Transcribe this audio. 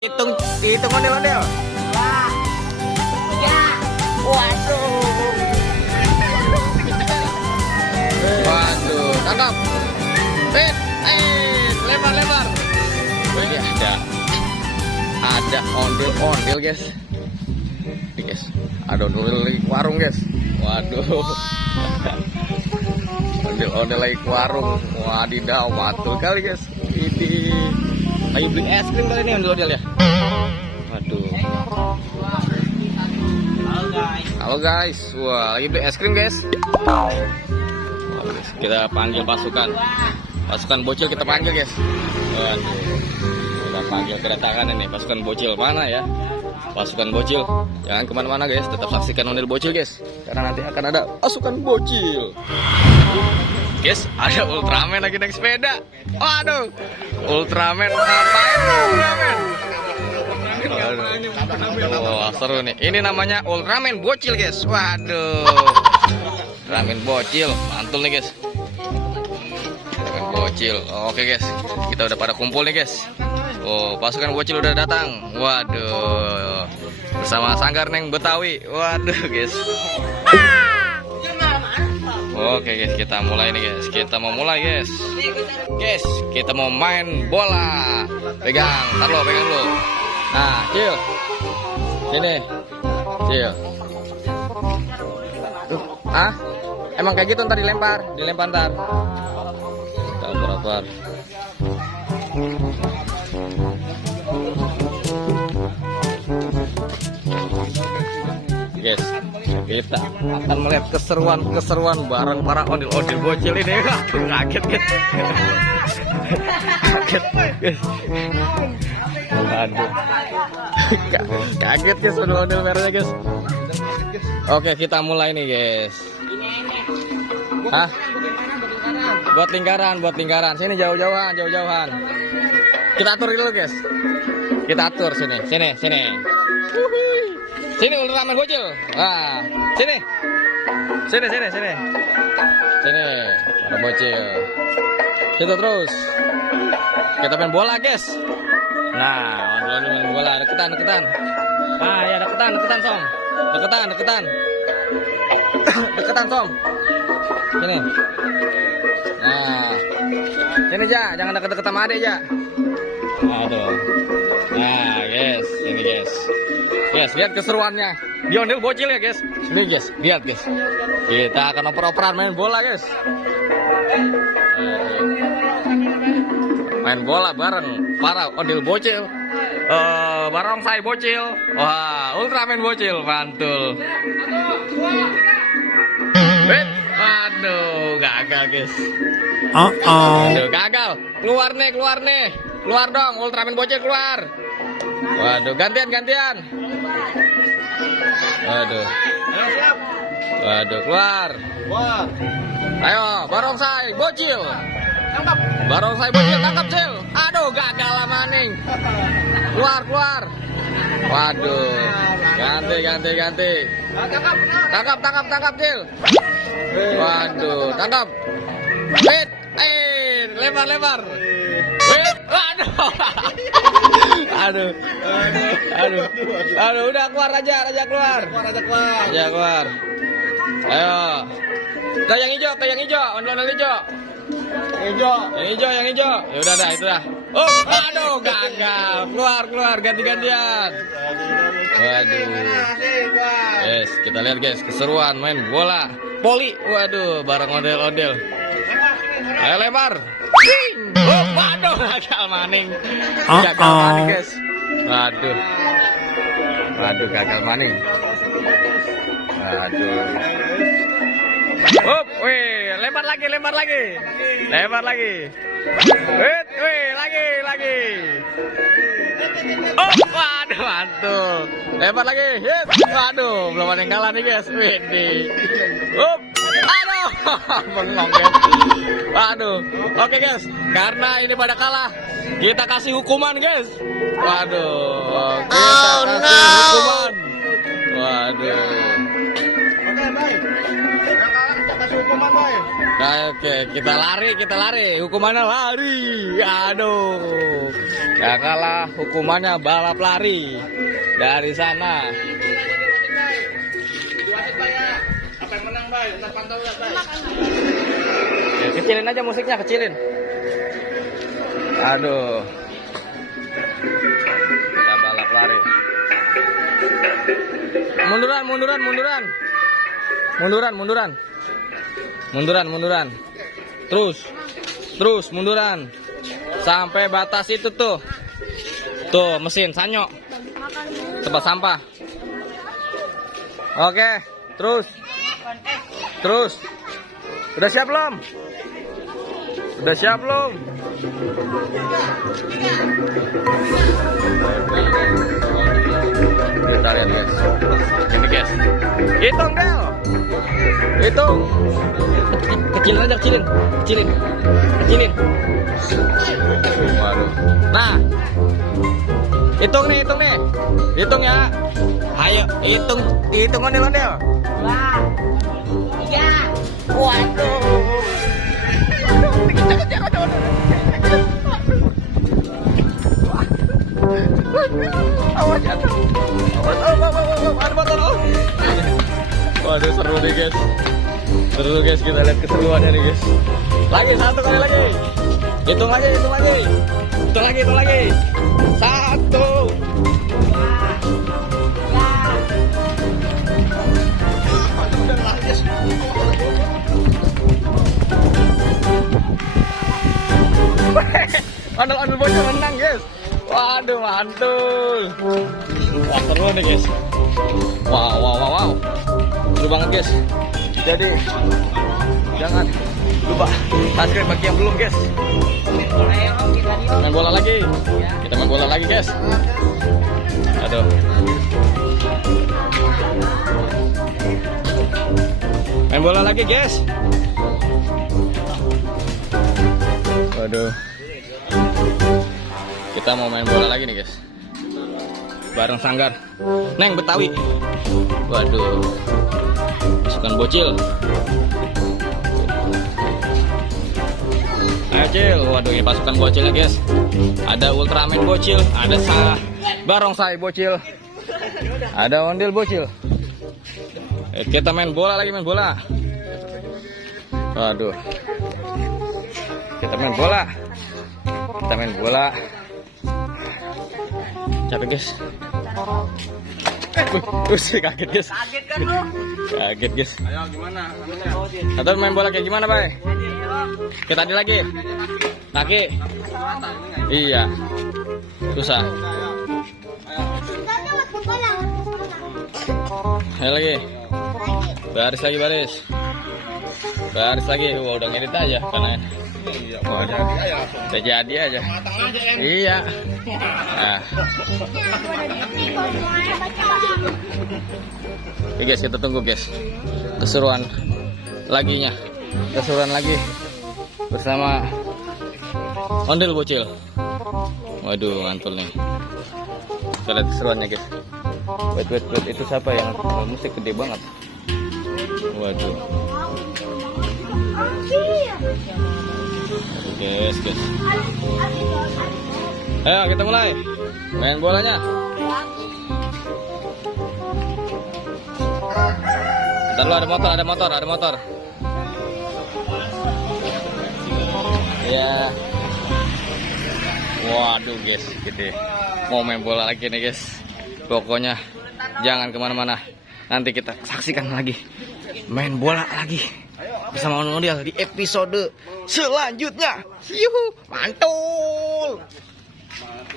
Hitung ondel-ondel. Wah. Ya. Waduh. Waduh, tangkap. Fit. Lebar. Ini ada ondel-ondel, guys. Nih, guys. Ada ondel lagi ke warung, guys. Waduh. Ondel-ondel lagi ke warung. Wadidaw, mantul kali, guys. Ini lagi beli es krim kali ini ondel-ondel ya. Waduh. Halo guys, wah lagi beli es krim guys. Wah, guys. Kita panggil pasukan bocil, kita panggil guys. Waduh, kita panggil kedatangan ini pasukan bocil. Mana ya pasukan bocil? Jangan kemana-mana guys, tetap saksikan ondel bocil guys, karena nanti akan ada pasukan bocil. Guys, ada Ultraman lagi naik sepeda. Waduh, Ultraman ngapain Ultraman? Wah, seru nih. Ini namanya Ultraman bocil, guys. Waduh. Ultraman bocil, mantul nih, guys. Ultraman bocil. Oke, guys. Kita udah pada kumpul nih, guys. Oh, pasukan bocil udah datang. Waduh. Bersama Sanggar Neng Betawi. Waduh, guys. Oke, guys, kita mulai nih, guys. Kita mau mulai, guys. Guys, kita mau main bola. Pegang, taruh, pegang dulu. Nah, Cil. Sini. Cil. Ah? Emang kayak gitu ntar dilempar ntar. Kita oper. Guys, kita akan melihat keseruan bareng para ondel-ondel bocil ini. Kaget, guys. Kaget, guys. Aduh. Kaget guys, ondel-ondel merahnya guys. Oke, kita mulai nih guys. Hah? Buat lingkaran. Sini jauh-jauhan. Kita atur dulu guys. Kita atur sini. Sini Ultraman bocil. Wah, sini. Sini. Ada bocil. Situ terus. Kita main bola guys. Nah, ondel-ondel main bola, deketan. Ah, ya deketan, Som. Deketan. Deketan, Som. Sini. Nah. Sini, Ja, jangan deket-deket sama adek, Ja. Aduh. Nah, guys, ini guys. Guys, lihat keseruannya. Di ondel bocil ya, guys. Ini, guys, lihat, guys. Kita akan oper-operan main bola, guys. Main bola bareng para ondel bocil, barongsai bocil, wah Ultraman bocil, mantul. Waduh, gagal guys. Aduh, gagal. Keluar dong, Ultraman bocil keluar. Waduh, gantian. Waduh, keluar. Ayo, barongsai bocil. Barongsai bocil, tangkap Cil. Aduh, gagal lah maning. Keluar. Waduh. Ganti. Tangkap Cil. Waduh, tangkap. Wait, lebar. Wait, waduh. Aduh, udah keluar aja, Raja keluar. Ayo. Ke yang hijau, ondel-ondel hijau. Yang hijau. Ya udah dah, itu dah. Oh, aduh, gagal. Keluar, ganti-gantian. Waduh. Guys, kita lihat guys, keseruan main bola poli. Waduh, bareng ondel-ondel. Ayo lempar. Oh, waduh, gagal maning. Guys. Waduh, gagal maning. Waduh. Wih, lempar lagi. Lagi. Oh, waduh, mantul. Lempar lagi. Hit. Waduh, belum ada yang kalah nih, guys. Widih. Aduh, bengong, guys. Waduh. Oke, guys. Karena ini pada kalah, kita kasih hukuman, guys. Waduh. Kita kasih hukuman. Waduh. Oke, baik. Hukuman, baik. Oke, kita lari. Hukumannya lari. Aduh. Ya kalah, hukumannya balap lari. Dari sana. Apa yang menang, Bay? Ntar pantau lihat, Bay. Ya, kecilin aja musiknya, kecilin. Aduh. Kita balap lari. Munduran. Terus munduran. Sampai batas itu tuh. Tuh, mesin Sanyo. Tempat sampah. Oke, terus. Udah siap belum? Kita lihat guys. Ini guys. Hitung Del. Kecilin. Waduh. Nah. Hitung nih. Hitung ya. Ayo, hitung ondel. 2, 3. Waduh. Awas jatuh. Ada motor. Waduh, seru nih guys. Kita lihat keseruannya nih guys. Lagi 1 kali lagi. Hitung lagi. 1. Ondel bocor menang guys. Waduh, mantul. Wah, seru nih guys. Wow. Seru banget guys. Jadi jangan lupa subscribe bagi yang belum guys. Main bola lagi. Kita main bola lagi guys. Aduh. Main bola lagi guys. Waduh. Kita mau main bola lagi nih guys. Bareng Sanggar Neng Betawi. Waduh. Pasukan bocil. Ayo Cil. Waduh, ini pasukan bocilnya guys. Ada Ultraman bocil, ada Barongsai bocil, ada Ondel bocil. Kita main bola lagi. Waduh. Kita main bola. Capek guys. Kaget guys. Kaget kan lu? Kaget guys. Ayo gimana? Atau main bola kayak gimana, Bay? Kita tadi lagi. Kaki. Iya. Susah. Ayo lagi. Baris lagi. Wah, udah ngedit aja karena udah jadi aja. Iya. Nah. Oke guys, kita tunggu guys. Keseruan lagi bersama Ondel bocil. Waduh, mantul nih. Kita lihat keseruannya guys. Wait, itu siapa yang musik gede banget? Waduh. Guys. Ayo kita mulai main bolanya. Bentar lu, ada motor. Ya. Waduh guys, gede. Mau main bola lagi nih guys. Pokoknya jangan kemana-mana. Nanti kita saksikan lagi main bola lagi bersama Ondel di episode selanjutnya. Yuhu, mantul.